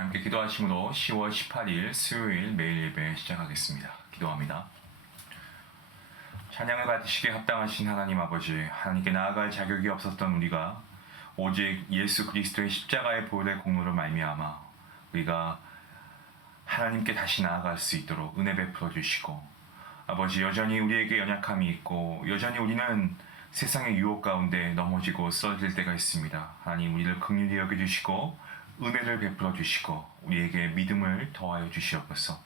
함께 기도하심으로 10월 18일 수요일 매일 예배 시작하겠습니다. 기도합니다. 찬양을 받으시기에 합당하신 하나님 아버지, 하나님께 나아갈 자격이 없었던 우리가 오직 예수 그리스도의 십자가의 보혈의 공로로 말미암아 우리가 하나님께 다시 나아갈 수 있도록 은혜 베풀어 주시고, 아버지, 여전히 우리에게 연약함이 있고 여전히 우리는 세상의 유혹 가운데 넘어지고 쓰러질 때가 있습니다. 하나님, 우리를 긍휼히 여겨주시고 은혜를 베풀어 주시고 우리에게 믿음을 더하여 주시옵소서.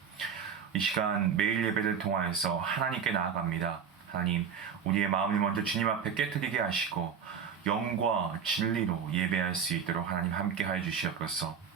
이 시간 매일 예배를 통하여서 하나님께 나아갑니다. 하나님, 우리의 마음을 먼저 주님 앞에 깨트리게 하시고 영과 진리로 예배할 수 있도록 하나님 함께 하여 주시옵소서.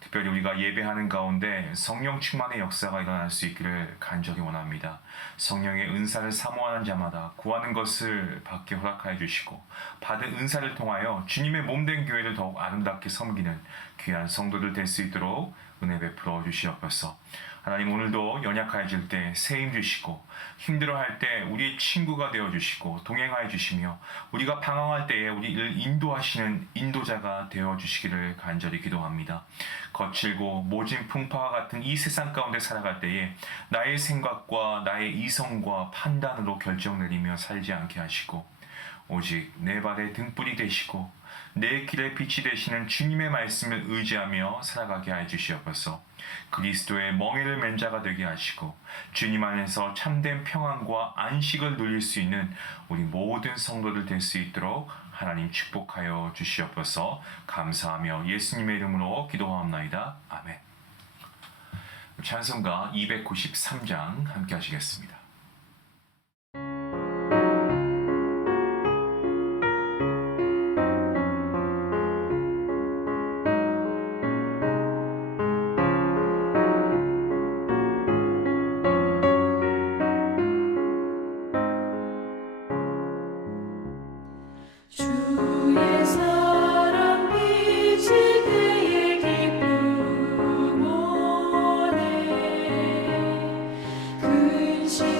특별히 우리가 예배하는 가운데 성령 충만의 역사가 일어날 수 있기를 간절히 원합니다. 성령의 은사를 사모하는 자마다 구하는 것을 받게 허락하여 주시고, 받은 은사를 통하여 주님의 몸된 교회를 더욱 아름답게 섬기는 귀한 성도들 될 수 있도록 은혜 베풀어 주시옵소서. 하나님, 오늘도 연약해질 때 새 힘 주시고, 힘들어할 때 우리의 친구가 되어주시고 동행하여 주시며, 우리가 방황할 때에 우리를 인도하시는 인도자가 되어주시기를 간절히 기도합니다. 거칠고 모진 풍파와 같은 이 세상 가운데 살아갈 때에 나의 생각과 나의 이성과 판단으로 결정 내리며 살지 않게 하시고, 오직 내 발의 등불이 되시고 내 길의 빛이 되시는 주님의 말씀을 의지하며 살아가게 하여 주시옵소서. 그리스도의 멍에를 맨 자가 되게 하시고 주님 안에서 참된 평안과 안식을 누릴 수 있는 우리 모든 성도들 될 수 있도록 하나님 축복하여 주시옵소서. 감사하며 예수님의 이름으로 기도하옵나이다. 아멘. 찬송가 293장 함께 하시겠습니다. 주의 사랑 빛이 그의 기쁨 오네 근심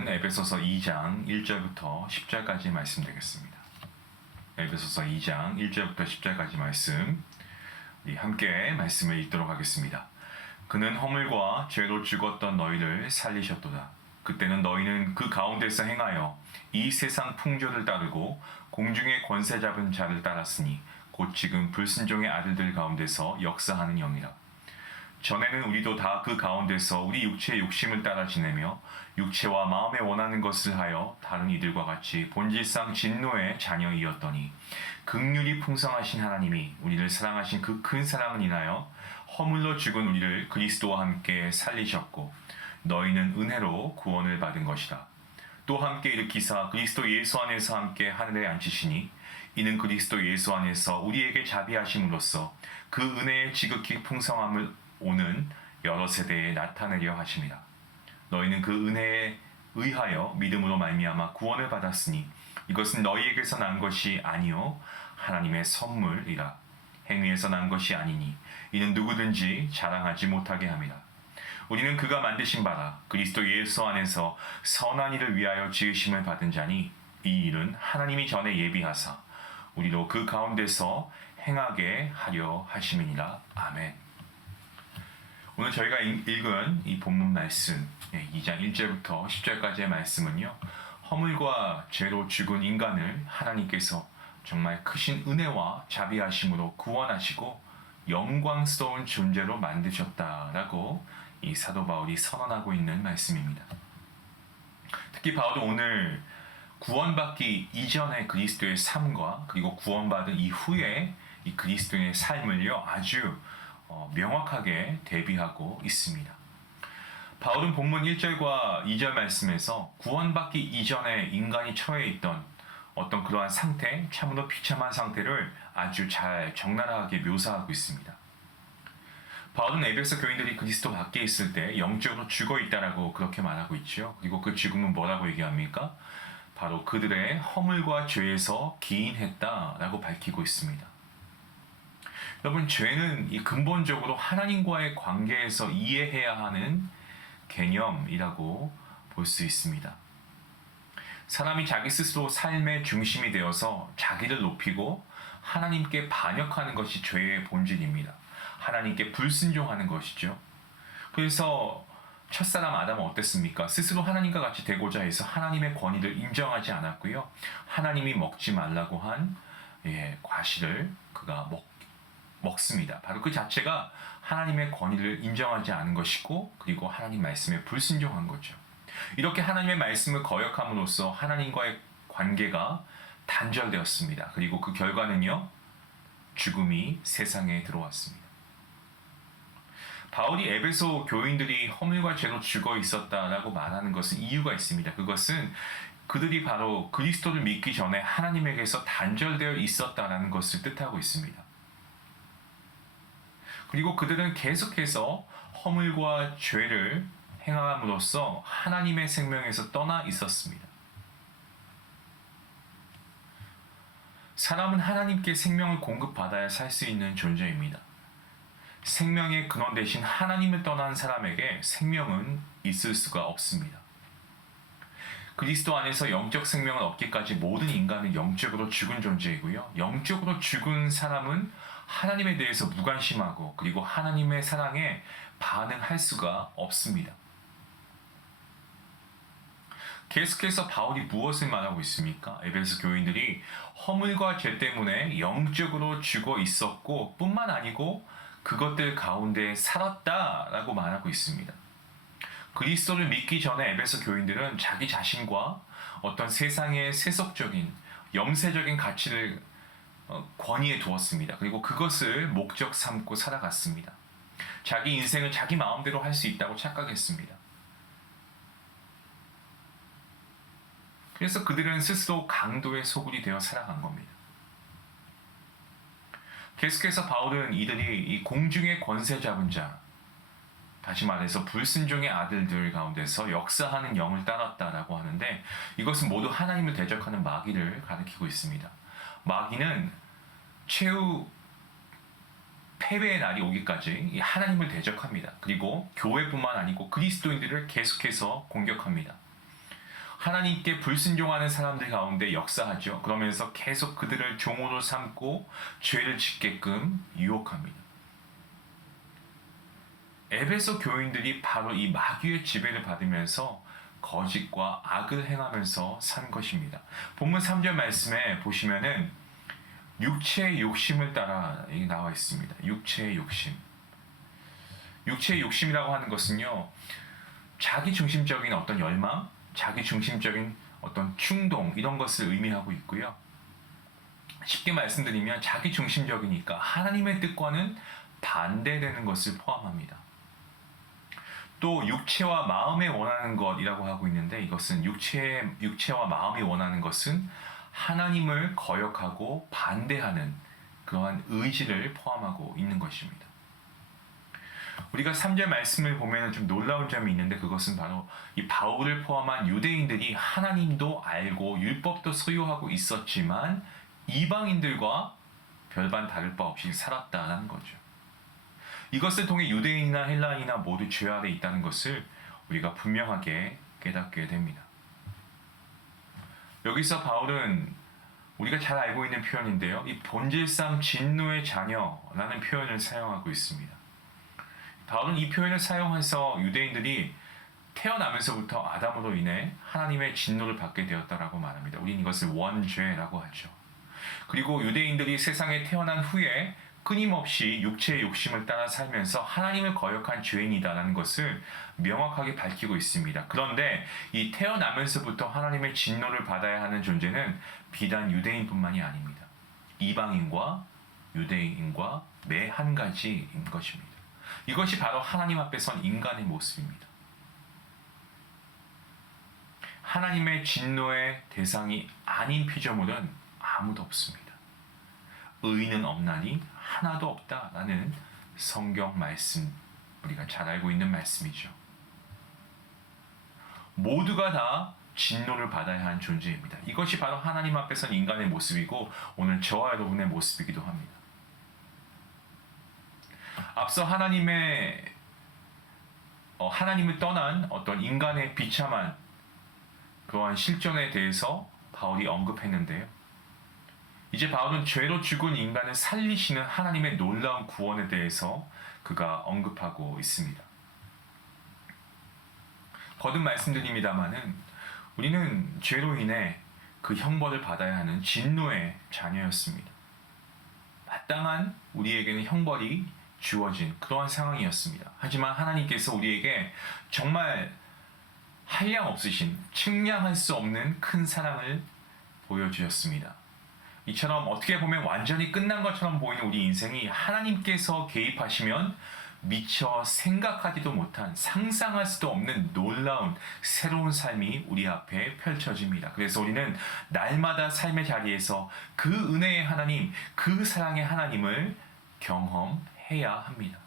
말씀은 에베소서 2장 1절부터 10절까지 말씀 되겠습니다. 에베소서 2장 1절부터 10절까지 말씀 우리 함께 말씀을 읽도록 하겠습니다. 그는 허물과 죄로 죽었던 너희를 살리셨도다. 그때는 너희는 그 가운데서 행하여 이 세상 풍조를 따르고 공중의 권세 잡은 자를 따랐으니 곧 지금 불순종의 아들들 가운데서 역사하는 영이라. 전에는 우리도 다 그 가운데서 우리 육체의 욕심을 따라 지내며 육체와 마음에 원하는 것을 하여 다른 이들과 같이 본질상 진노의 자녀이었더니 긍휼이 풍성하신 하나님이 우리를 사랑하신 그 큰 사랑을 인하여 허물로 죽은 우리를 그리스도와 함께 살리셨고 너희는 은혜로 구원을 받은 것이다. 또 함께 일으키사 그리스도 예수 안에서 함께 하늘에 앉히시니 이는 그리스도 예수 안에서 우리에게 자비하심으로써 그 은혜의 지극히 풍성함을 오는 여러 세대에 나타내려 하심이라. 너희는 그 은혜에 의하여 믿음으로 말미암아 구원을 받았으니 이것은 너희에게서 난 것이 아니요 하나님의 선물이라. 행위에서 난 것이 아니니 이는 누구든지 자랑하지 못하게 함이라. 우리는 그가 만드신 바라 그리스도 예수 안에서 선한 일을 위하여 지으심을 받은 자니 이 일은 하나님이 전에 예비하사 우리로 그 가운데서 행하게 하려 하심이니라. 아멘. 오늘 저희가 읽은 이 본문 말씀 2장 1절부터 10절까지의 말씀은요, 허물과 죄로 죽은 인간을 하나님께서 정말 크신 은혜와 자비하심으로 구원하시고 영광스러운 존재로 만드셨다라고 이 사도 바울이 선언하고 있는 말씀입니다. 특히 바울은 오늘 구원받기 이전의 그리스도의 삶과 그리고 구원받은 이후의 이 그리스도의 삶을요 아주 명확하게 대비하고 있습니다. 바울은 본문 1절과 2절 말씀에서 구원받기 이전에 인간이 처해 있던 어떤 그러한 상태, 참으로 비참한 상태를 아주 잘 적나라하게 묘사하고 있습니다. 바울은 에베소 교인들이 그리스도 밖에 있을 때 영적으로 죽어 있다라고 그렇게 말하고 있죠. 그리고 그 죽음은 뭐라고 얘기합니까? 바로 그들의 허물과 죄에서 기인했다라고 밝히고 있습니다. 여러분, 죄는 이 근본적으로 하나님과의 관계에서 이해해야 하는 개념이라고 볼 수 있습니다. 사람이 자기 스스로 삶의 중심이 되어서 자기를 높이고 하나님께 반역하는 것이 죄의 본질입니다. 하나님께 불순종하는 것이죠. 그래서 첫사람 아담은 어땠습니까? 스스로 하나님과 같이 되고자 해서 하나님의 권위를 인정하지 않았고요. 하나님이 먹지 말라고 한 과실을 그가 먹습니다. 바로 그 자체가 하나님의 권위를 인정하지 않은 것이고, 그리고 하나님 말씀에 불순종한 거죠. 이렇게 하나님의 말씀을 거역함으로써 하나님과의 관계가 단절되었습니다. 그리고 그 결과는요, 죽음이 세상에 들어왔습니다. 바울이 에베소 교인들이 허물과 죄로 죽어 있었다라고 말하는 것은 이유가 있습니다. 그것은 그들이 바로 그리스도를 믿기 전에 하나님에게서 단절되어 있었다라는 것을 뜻하고 있습니다. 그리고 그들은 계속해서 허물과 죄를 행함으로써 하나님의 생명에서 떠나 있었습니다. 사람은 하나님께 생명을 공급받아야 살 수 있는 존재입니다. 생명의 근원 대신 하나님을 떠난 사람에게 생명은 있을 수가 없습니다. 그리스도 안에서 영적 생명을 얻기까지 모든 인간은 영적으로 죽은 존재이고요. 영적으로 죽은 사람은 하나님에 대해서 무관심하고 그리고 하나님의 사랑에 반응할 수가 없습니다. 계속해서 바울이 무엇을 말하고 있습니까? 에베소 교인들이 허물과 죄 때문에 영적으로 죽어 있었고 뿐만 아니고 그것들 가운데 살았다라고 말하고 있습니다. 그리스도를 믿기 전에 에베소 교인들은 자기 자신과 어떤 세상의 세속적인 영세적인 가치를 권위에 두었습니다. 그리고 그것을 목적 삼고 살아갔습니다. 자기 인생을 자기 마음대로 할 수 있다고 착각했습니다. 그래서 그들은 스스로 강도의 소굴이 되어 살아간 겁니다. 계속해서 바울은 이들이 이 공중의 권세 잡은 자, 다시 말해서 불순종의 아들들 가운데서 역사하는 영을 따랐다라고 하는데, 이것은 모두 하나님을 대적하는 마귀를 가리키고 있습니다. 마귀는 최후 패배의 날이 오기까지 하나님을 대적합니다. 그리고 교회뿐만 아니고 그리스도인들을 계속해서 공격합니다. 하나님께 불순종하는 사람들 가운데 역사하죠. 그러면서 계속 그들을 종으로 삼고 죄를 짓게끔 유혹합니다. 에베소 교인들이 바로 이 마귀의 지배를 받으면서 거짓과 악을 행하면서 산 것입니다. 본문 3절 말씀에 보시면은 육체의 욕심을 따라 나와 있습니다. 육체의 욕심. 육체의 욕심이라고 하는 것은요, 자기 중심적인 어떤 열망, 자기 중심적인 어떤 충동, 이런 것을 의미하고 있고요. 쉽게 말씀드리면 자기 중심적이니까 하나님의 뜻과는 반대되는 것을 포함합니다. 또 육체와 마음에 원하는 것이라고 하고 있는데, 이것은 육체와 마음이 원하는 것은 하나님을 거역하고 반대하는 그러한 의지를 포함하고 있는 것입니다. 우리가 3절 말씀을 보면 좀 놀라운 점이 있는데, 그것은 바로 이 바울을 포함한 유대인들이 하나님도 알고 율법도 소유하고 있었지만 이방인들과 별반 다를 바 없이 살았다는 거죠. 이것을 통해 유대인이나 헬라인이나 모두 죄 아래 있다는 것을 우리가 분명하게 깨닫게 됩니다. 여기서 바울은 우리가 잘 알고 있는 표현인데요, 이 본질상 진노의 자녀라는 표현을 사용하고 있습니다. 바울은 이 표현을 사용해서 유대인들이 태어나면서부터 아담으로 인해 하나님의 진노를 받게 되었다라고 말합니다. 우리는 이것을 원죄라고 하죠. 그리고 유대인들이 세상에 태어난 후에 끊임없이 육체의 욕심을 따라 살면서 하나님을 거역한 죄인이다라는 것을 명확하게 밝히고 있습니다. 그런데 이 태어나면서부터 하나님의 진노를 받아야 하는 존재는 비단 유대인뿐만이 아닙니다. 이방인과 유대인과 매 한 가지인 것입니다. 이것이 바로 하나님 앞에 선 인간의 모습입니다. 하나님의 진노의 대상이 아닌 피조물은 아무도 없습니다. 의인은 없나니 하나도 없다라는 성경 말씀, 우리가 잘 알고 있는 말씀이죠. 모두가 다 진노를 받아야 하는 존재입니다. 이것이 바로 하나님 앞에 선 인간의 모습이고 오늘 저와 여러분의 모습이기도 합니다. 앞서 하나님을 떠난 어떤 인간의 비참한 그러한 실존에 대해서 바울이 언급했는데요. 이제 바울은 죄로 죽은 인간을 살리시는 하나님의 놀라운 구원에 대해서 그가 언급하고 있습니다. 거듭 말씀드립니다마는 우리는 죄로 인해 그 형벌을 받아야 하는 진노의 자녀였습니다. 마땅한 우리에게는 형벌이 주어진 그러한 상황이었습니다. 하지만 하나님께서 우리에게 정말 한량 없으신, 측량할 수 없는 큰 사랑을 보여주셨습니다. 이처럼 어떻게 보면 완전히 끝난 것처럼 보이는 우리 인생이 하나님께서 개입하시면 미처 생각하지도 못한, 상상할 수도 없는 놀라운 새로운 삶이 우리 앞에 펼쳐집니다. 그래서 우리는 날마다 삶의 자리에서 그 은혜의 하나님, 그 사랑의 하나님을 경험해야 합니다.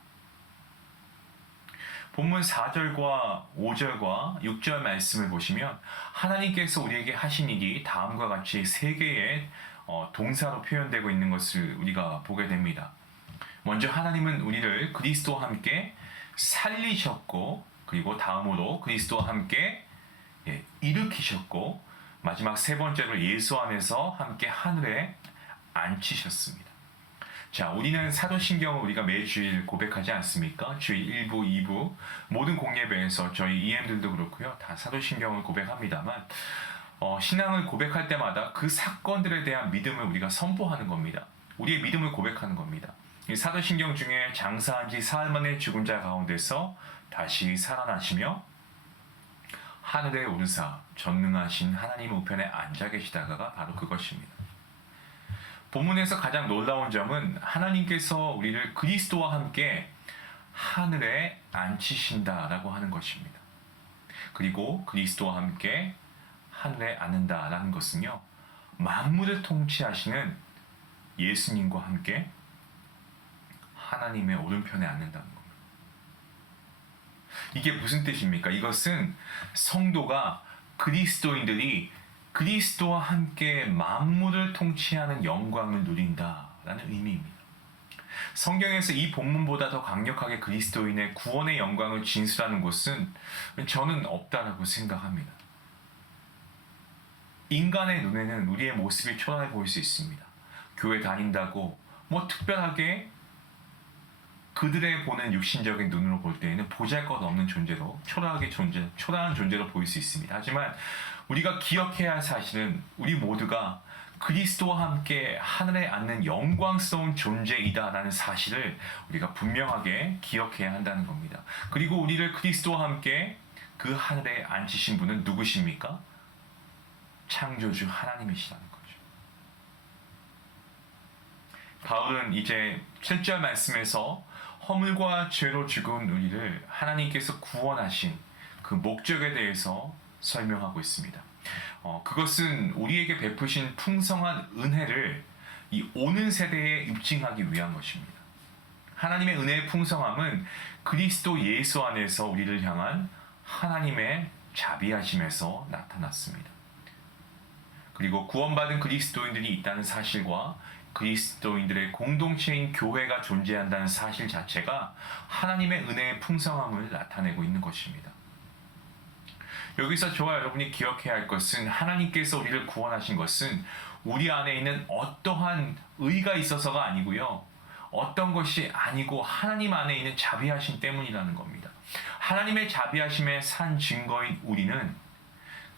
본문 4절과 5절과 6절 말씀을 보시면 하나님께서 우리에게 하신 일이 다음과 같이 세 개의 동사로 표현되고 있는 것을 우리가 보게 됩니다. 먼저 하나님은 우리를 그리스도와 함께 살리셨고, 그리고 다음으로 그리스도와 함께 일으키셨고, 마지막 세 번째로 예수 안에서 함께 하늘에 앉히셨습니다. 자, 우리는 사도신경을 우리가 매주일 고백하지 않습니까? 주일 1부, 2부 모든 공예배에서 저희 EM들도 그렇고요, 다 사도신경을 고백합니다만 신앙을 고백할 때마다 그 사건들에 대한 믿음을 우리가 선포하는 겁니다. 우리의 믿음을 고백하는 겁니다. 이 사도신경 중에 장사한 지 사흘 만에 죽은 자 가운데서 다시 살아나시며 하늘에 오르사 전능하신 하나님 우편에 앉아 계시다가가 바로 그것입니다. 본문에서 가장 놀라운 점은 하나님께서 우리를 그리스도와 함께 하늘에 앉히신다라고 하는 것입니다. 그리고 그리스도와 함께 하늘에 앉는다라는 것은요, 만물을 통치하시는 예수님과 함께 하나님의 오른편에 앉는다는 겁니다. 이게 무슨 뜻입니까? 이것은 성도가, 그리스도인들이 그리스도와 함께 만물을 통치하는 영광을 누린다라는 의미입니다. 성경에서 이 본문보다 더 강력하게 그리스도인의 구원의 영광을 진술하는 곳은 저는 없다라고 생각합니다. 인간의 눈에는 우리의 모습이 초라해 보일 수 있습니다. 교회 다닌다고 뭐 특별하게 그들의 보는 육신적인 눈으로 볼 때에는 보잘것없는 존재로 초라한 존재로 보일 수 있습니다. 하지만 우리가 기억해야 할 사실은 우리 모두가 그리스도와 함께 하늘에 앉는 영광스러운 존재이다라는 사실을 우리가 분명하게 기억해야 한다는 겁니다. 그리고 우리를 그리스도와 함께 그 하늘에 앉히신 분은 누구십니까? 창조주 하나님이시라는 거죠. 바울은 이제 7절 말씀에서 허물과 죄로 죽은 우리를 하나님께서 구원하신 그 목적에 대해서 설명하고 있습니다. 그것은 우리에게 베푸신 풍성한 은혜를 이 오는 세대에 입증하기 위한 것입니다. 하나님의 은혜의 풍성함은 그리스도 예수 안에서 우리를 향한 하나님의 자비하심에서 나타났습니다. 그리고 구원받은 그리스도인들이 있다는 사실과 그리스도인들의 공동체인 교회가 존재한다는 사실 자체가 하나님의 은혜의 풍성함을 나타내고 있는 것입니다. 여기서 저와 여러분이 기억해야 할 것은 하나님께서 우리를 구원하신 것은 우리 안에 있는 어떠한 의가 있어서가 아니고요. 어떤 것이 아니고 하나님 안에 있는 자비하심 때문이라는 겁니다. 하나님의 자비하심의 산 증거인 우리는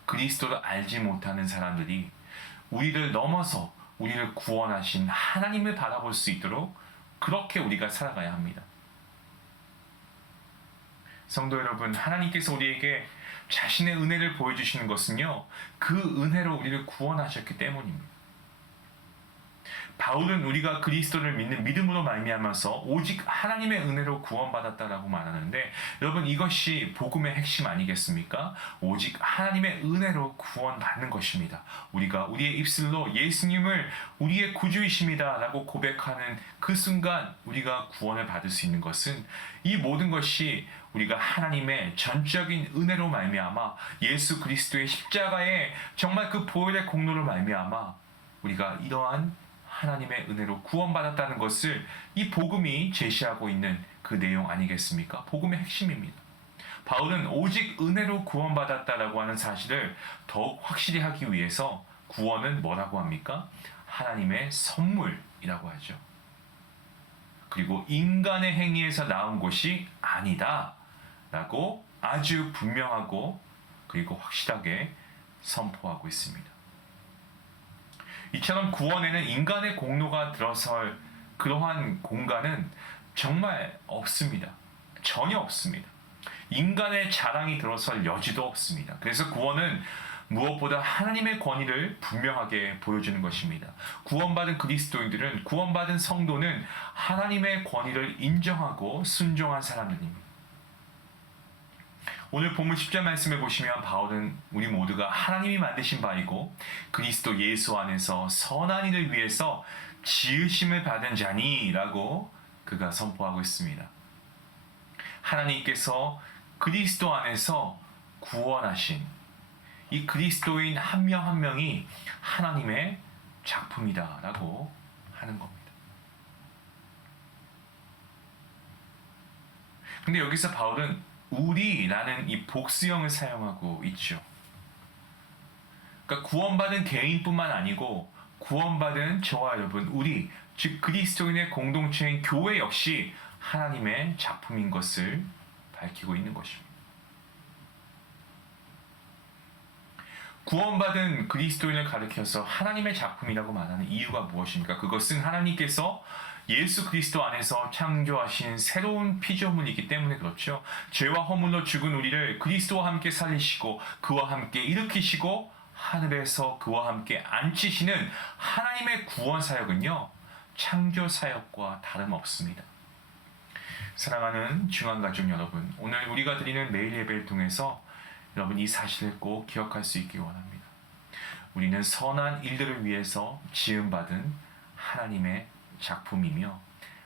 그리스도를 알지 못하는 사람들이 우리를 넘어서 우리를 구원하신 하나님을 바라볼 수 있도록 그렇게 우리가 살아가야 합니다. 성도 여러분, 하나님께서 우리에게 자신의 은혜를 보여주시는 것은요, 그 은혜로 우리를 구원하셨기 때문입니다. 바울은 우리가 그리스도를 믿는 믿음으로 말미암아서 오직 하나님의 은혜로 구원받았다라고 말하는데, 여러분, 이것이 복음의 핵심 아니겠습니까? 오직 하나님의 은혜로 구원받는 것입니다. 우리가 우리의 입술로 예수님을 우리의 구주이십니다 라고 고백하는 그 순간 우리가 구원을 받을 수 있는 것은 이 모든 것이 우리가 하나님의 전적인 은혜로 말미암아 예수 그리스도의 십자가에 정말 그 보혈의 공로로 말미암아 우리가 이러한 하나님의 은혜로 구원받았다는 것을 이 복음이 제시하고 있는 그 내용 아니겠습니까? 복음의 핵심입니다. 바울은 오직 은혜로 구원받았다라고 하는 사실을 더욱 확실히 하기 위해서 구원은 뭐라고 합니까? 하나님의 선물이라고 하죠. 그리고 인간의 행위에서 나온 것이 아니다 라고 아주 분명하고 그리고 확실하게 선포하고 있습니다. 이처럼 구원에는 인간의 공로가 들어설 그러한 공간은 정말 없습니다. 전혀 없습니다. 인간의 자랑이 들어설 여지도 없습니다. 그래서 구원은 무엇보다 하나님의 권위를 분명하게 보여주는 것입니다. 구원받은 그리스도인들은, 구원받은 성도는 하나님의 권위를 인정하고 순종한 사람들입니다. 오늘 본문 10절 말씀을 보시면 바울은 우리 모두가 하나님이 만드신 바이고 그리스도 예수 안에서 선한 일을 위해서 지으심을 받은 자니 라고 그가 선포하고 있습니다. 하나님께서 그리스도 안에서 구원하신 이 그리스도인 한 명 한 명이 하나님의 작품이다 라고 하는 겁니다. 근데 여기서 바울은 우리라는 이 복수형을 사용하고 있죠. 그러니까 구원받은 개인뿐만 아니고 구원받은 저와 여러분, 우리, 즉 그리스도인의 공동체인 교회 역시 하나님의 작품인 것을 밝히고 있는 것입니다. 구원받은 그리스도인을 가리켜서 하나님의 작품이라고 말하는 이유가 무엇입니까? 그것은 하나님께서 예수 그리스도 안에서 창조하신 새로운 피조물이기 때문에 그렇죠. 죄와 허물로 죽은 우리를 그리스도와 함께 살리시고 그와 함께 일으키시고 하늘에서 그와 함께 앉히시는 하나님의 구원 사역은요, 창조 사역과 다름없습니다. 사랑하는 중앙가족 여러분, 오늘 우리가 드리는 매일 예배를 통해서 여러분 이 사실을 꼭 기억할 수 있기 원합니다. 우리는 선한 일들을 위해서 지음받은 하나님의 작품이며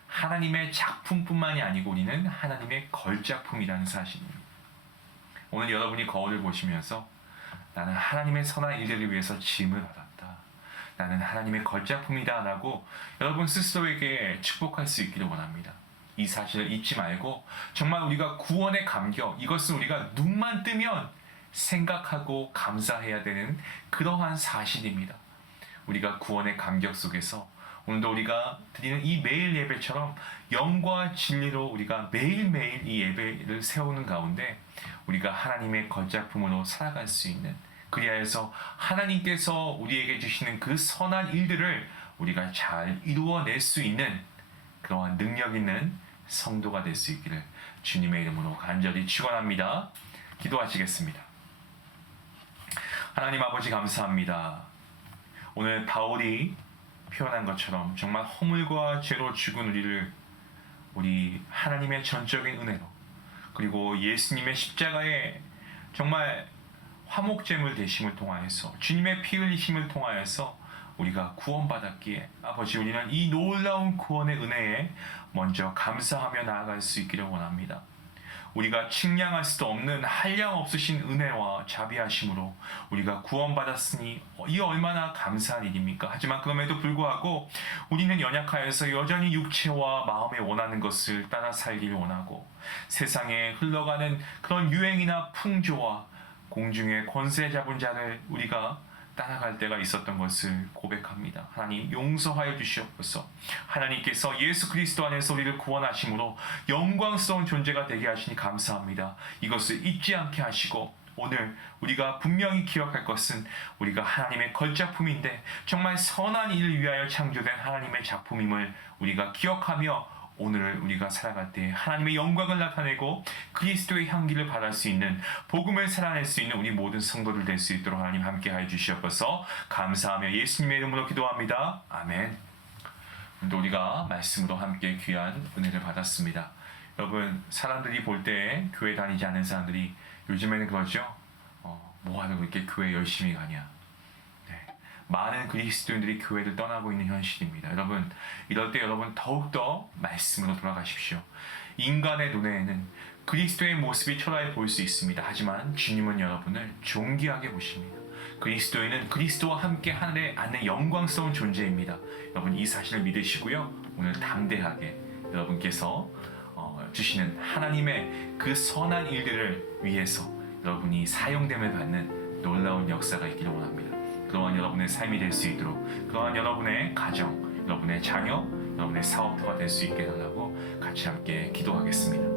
하나님의 작품뿐만이 아니고 우리는 하나님의 걸작품이라는 사실입니다. 오늘 여러분이 거울을 보시면서 나는 하나님의 선한 일들을 위해서 지음을 받았다, 나는 하나님의 걸작품이다 라고 여러분 스스로에게 축복할 수 있기를 원합니다. 이 사실을 잊지 말고 정말 우리가 구원의 감격, 이것은 우리가 눈만 뜨면 생각하고 감사해야 되는 그러한 사실입니다. 우리가 구원의 감격 속에서 오늘도 우리가 드리는 이 매일 예배처럼 영과 진리로 우리가 매일매일 이 예배를 세우는 가운데 우리가 하나님의 걸작품으로 살아갈 수 있는, 그리하여서 하나님께서 우리에게 주시는 그 선한 일들을 우리가 잘 이루어낼 수 있는 그러한 능력 있는 성도가 될 수 있기를 주님의 이름으로 간절히 축원합니다. 기도하시겠습니다. 하나님 아버지 감사합니다. 오늘 바울이 표현한 것처럼 정말 허물과 죄로 죽은 우리 하나님의 전적인 은혜로, 그리고 예수님의 십자가에 정말 화목제물 되심을 통하여서 주님의 피 흘리심을 통하여서 우리가 구원받았기에 아버지, 우리는 이 놀라운 구원의 은혜에 먼저 감사하며 나아갈 수 있기를 원합니다. 우리가 측량할 수도 없는 한량 없으신 은혜와 자비하심으로 우리가 구원받았으니 이 얼마나 감사한 일입니까? 하지만 그럼에도 불구하고 우리는 연약하여서 여전히 육체와 마음에 원하는 것을 따라 살기를 원하고, 세상에 흘러가는 그런 유행이나 풍조와 공중의 권세 잡은 자를 우리가 따라갈 때가 있었던 것을 고백합니다. 하나님 용서하여 주시옵소서. 하나님께서 예수 그리스도 안에서 우리를 구원하심으로 영광스러운 존재가 되게 하시니 감사합니다. 이것을 잊지 않게 하시고, 오늘 우리가 분명히 기억할 것은 우리가 하나님의 걸작품인데 정말 선한 일을 위하여 창조된 하나님의 작품임을 우리가 기억하며 오늘을 우리가 살아갈 때 하나님의 영광을 나타내고 그리스도의 향기를 발할 수 있는, 복음을 살아낼 수 있는 우리 모든 성도들 될 수 있도록 하나님 함께하여 주시옵소서. 감사하며 예수님의 이름으로 기도합니다. 아멘. 오늘도 우리가 말씀으로 함께 귀한 은혜를 받았습니다. 여러분, 사람들이 볼 때 교회 다니지 않는 사람들이 요즘에는 그러죠. 뭐하러 그렇게 교회 열심히 가냐. 많은 그리스도인들이 교회를 떠나고 있는 현실입니다. 여러분, 이럴 때 여러분 더욱더 말씀으로 돌아가십시오. 인간의 눈에는 그리스도의 모습이 초라해 보일 수 있습니다. 하지만 주님은 여러분을 존귀하게 보십니다. 그리스도인은 그리스도와 함께 하늘에 앉는 영광스러운 존재입니다. 여러분, 이 사실을 믿으시고요. 오늘 담대하게 여러분께서 주시는 하나님의 그 선한 일들을 위해서 여러분이 사용됨을 받는 놀라운 역사가 있기를 원합니다. 그러한 여러분의 삶이 될 수 있도록, 그러한 여러분의 가정, 여러분의 자녀, 여러분의 사업터가 될 수 있게 해달라고 같이 함께 기도하겠습니다.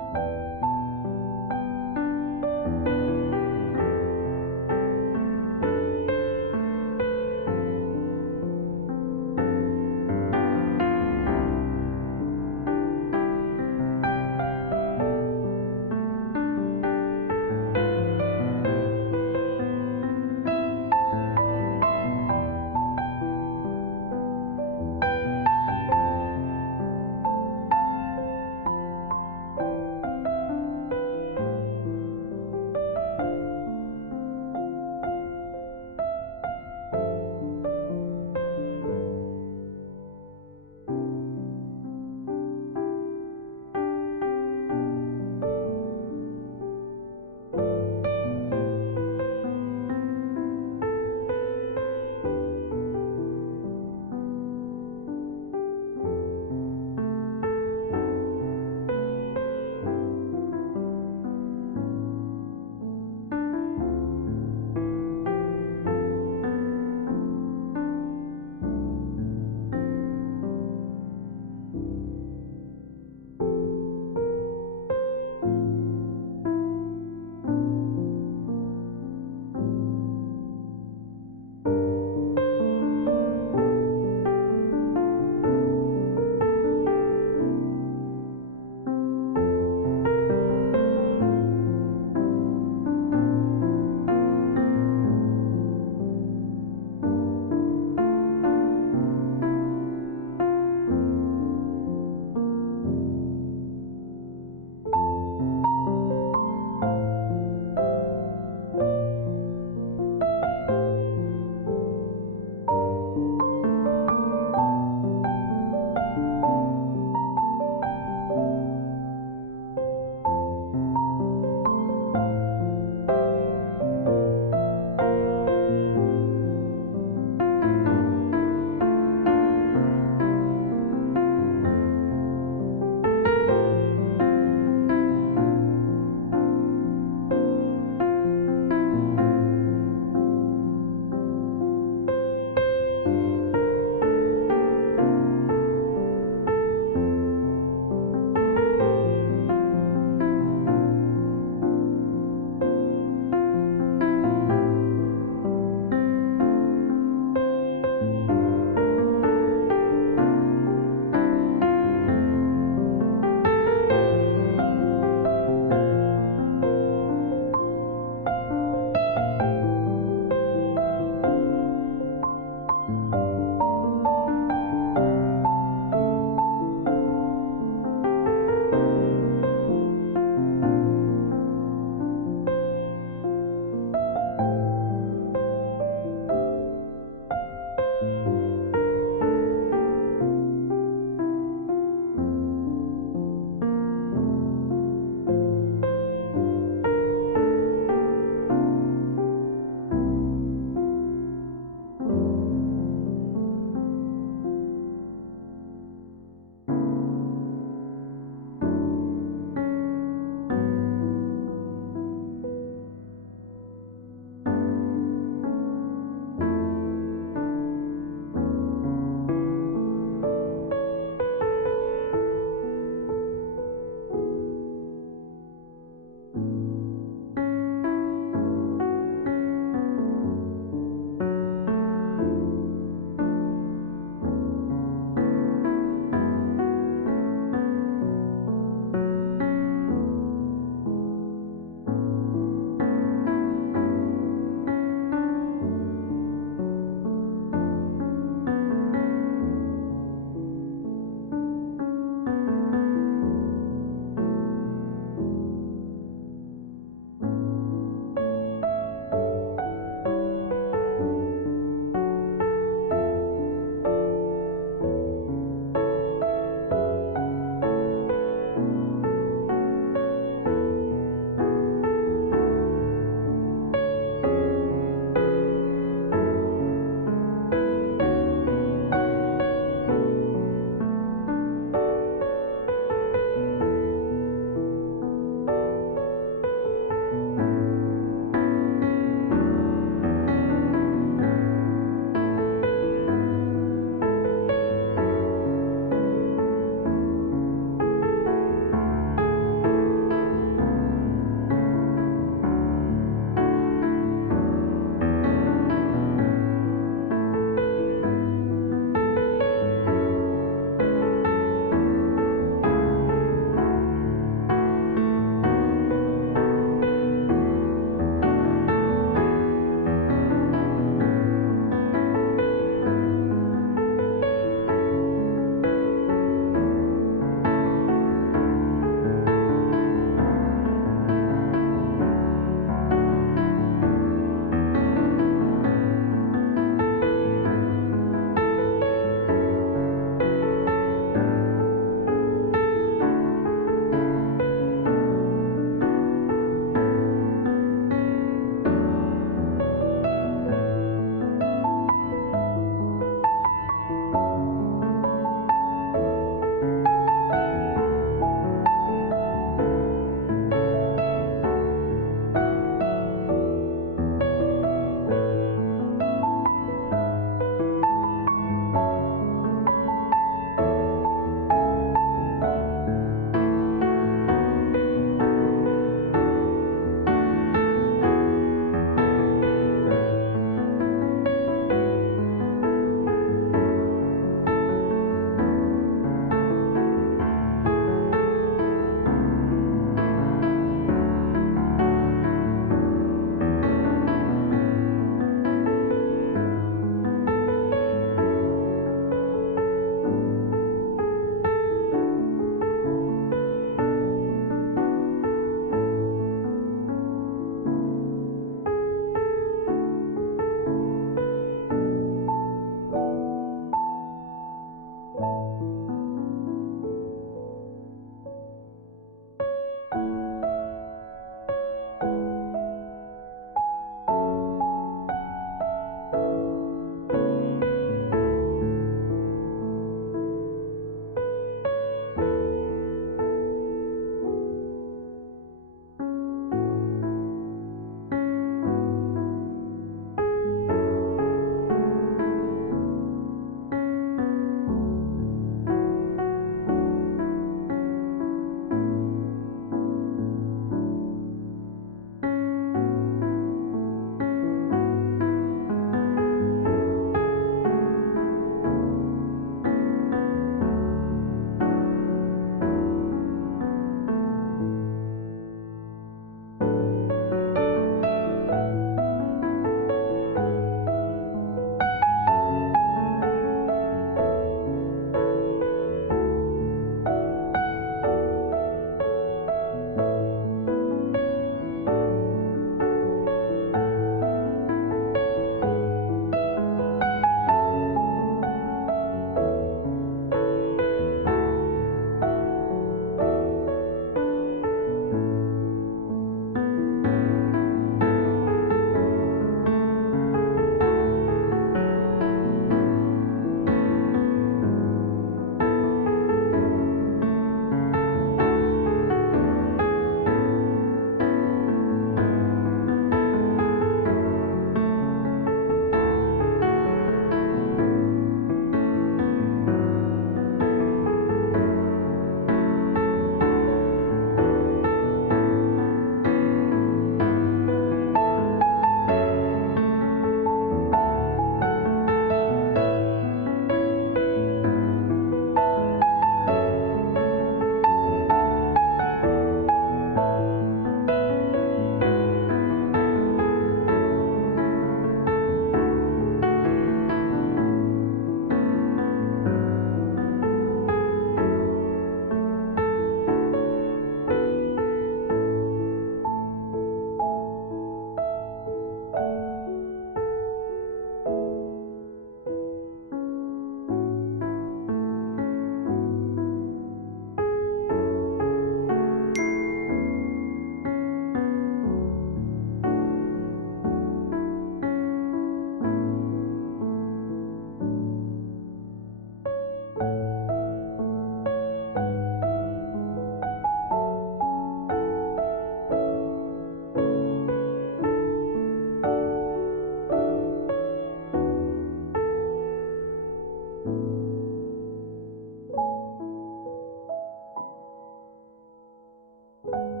주옵소서.